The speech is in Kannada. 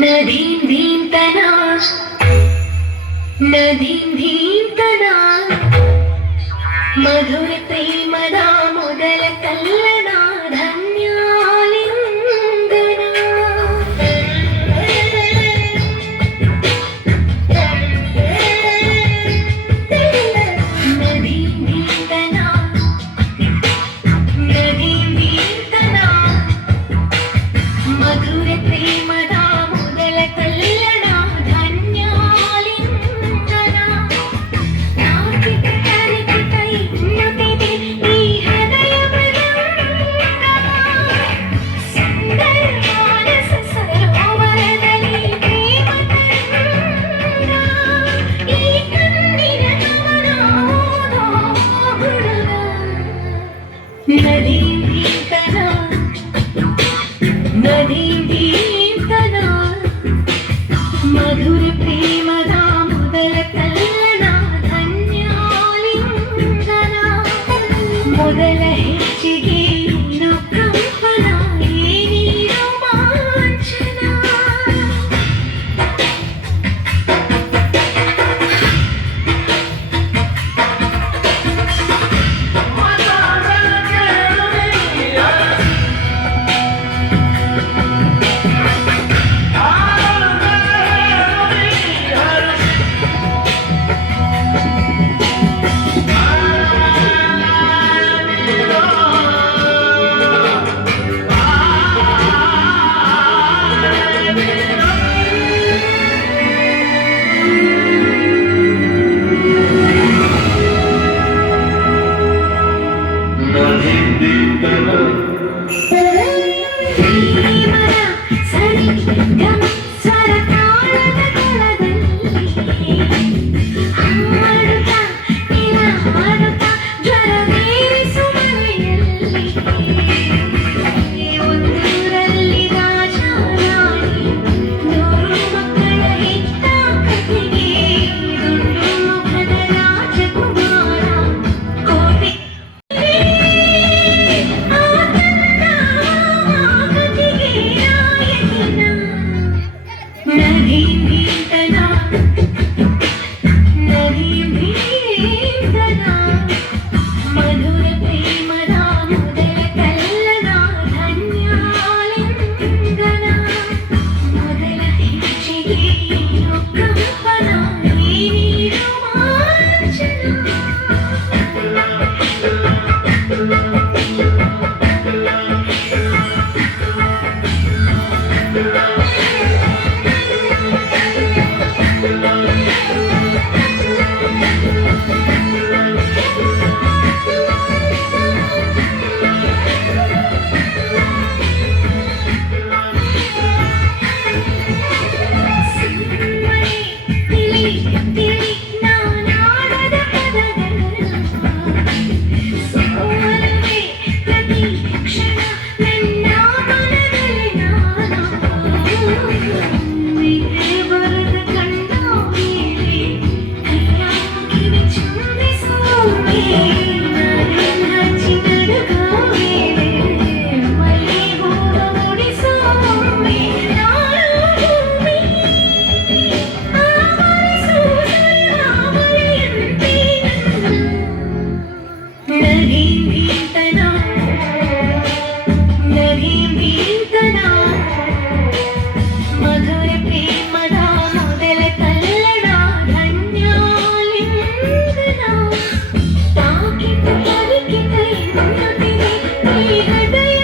ನದೀಂ ಧೀಂತನ ನದೀಂ ಧೀಂತನ ಮಧುರ ಪ್ರೇಮದ ಮೊದಲ ಕಲ್ಲನ ಧನ್ಯಾಲಿಂಗನ ನದೀಂ ಧೀಂತನ ನದೀಂ ಧೀಂತನ ಮಧುರ ಪ್ರೇಮದ ಮೊದಲ ಕಲ್ಲನ ಧನ್ಯಾಲಿಂಗನ ನಾಕಿತ ಕಲಿತ ಇನ್ನೊಂದಿದೆ ಈ ಹೃದಯ ಸುಂದರ ಮಾನಸ ಸರೋವರದಲ್ಲಿ ಪ್ರೇಮ ತರಂಗ ಈ ಕಣ್ಣಿನ ಗಮನ ಹುಡುಗ ನದಿ ಭೀತನ ನದಿ ಭೀತನ ಮಧುರ ಪ್ರೇಮದ ಮೊದಲ ಕಲ್ಲನ ಧನ್ಯಾಲಿಂಗನ ಮೊದಲ ಹೆಜ್ಜೆಗೆ ಏನೋ ಕಂಪನ ಏನೇನೋ ಮಾಂಚನ ಪ್ರೇಮದ ಸರಿ ಗಮ ಸ್ವರ ತಾಳದ ಕಳದಲ್ಲಿ ಹಾಡುತ್ತ ನಿನ ಹಾಡುತ್ತ ಜ್ವರವೇರಿಸುವ ಮನೆಯಲ್ಲಿ ಒಂದೂರಲ್ಲಿ ರಾಜಾರಾಣಿ ನೂರು ಮಕ್ಕಳ ಹೆತ್ತ ಕಥೆಗೆ ದುಂಡು ಮುಖದ ರಾಜಕುಮಾರ ಕೋಟಿ ನದಿ ಭೀತನ ನದಿ ಭೀತನ ಮಧುರ ಪ್ರೇಮದ ಮೊದಲ ಕಲ್ಲನ ಧನ್ಯಾಲಿಂಗನ ಮೊದಲ ಹೆಜ್ಜೆಗೆ ಏನೋ ಕಂಪನ ಏನೇನೋ ಮಾಂಚನ ತಿಳಿ ತಿಳಿ ನಾನಾಡದ ಪದಗಳ ಸೋಲವೇ ಪ್ರತಿ ಕ್ಷಣ ನನ್ನ ಮನದಲ್ಲಿ ನಾನು ಬರದ ಕಣ್ಣ ಮೇಲೆ ಕೈಯಾಗಿ ಚುಂಬಿಸುವೆ ನನ್ನ ಹಚ್ಚಿ ನಡುಗ ಮೇಲೆ ಮಲ್ಲಿ ಹೂವ ಮುಡಿಸುವೆ ನಾನು ಭೂಮಿ ನದಿ ಭೀತನ ನದಿ ಭೀತನ ಮಧುರ ಪ್ರೇಮದ ಮೊದಲ ಕಲ್ಲನ ಧನ್ಯಾಲಿಂಗನ ತಾಕಿತ ಪರಿಕಿತ ಇನ್ನೊಂದಿದೆ ಈ ಹೃದಯ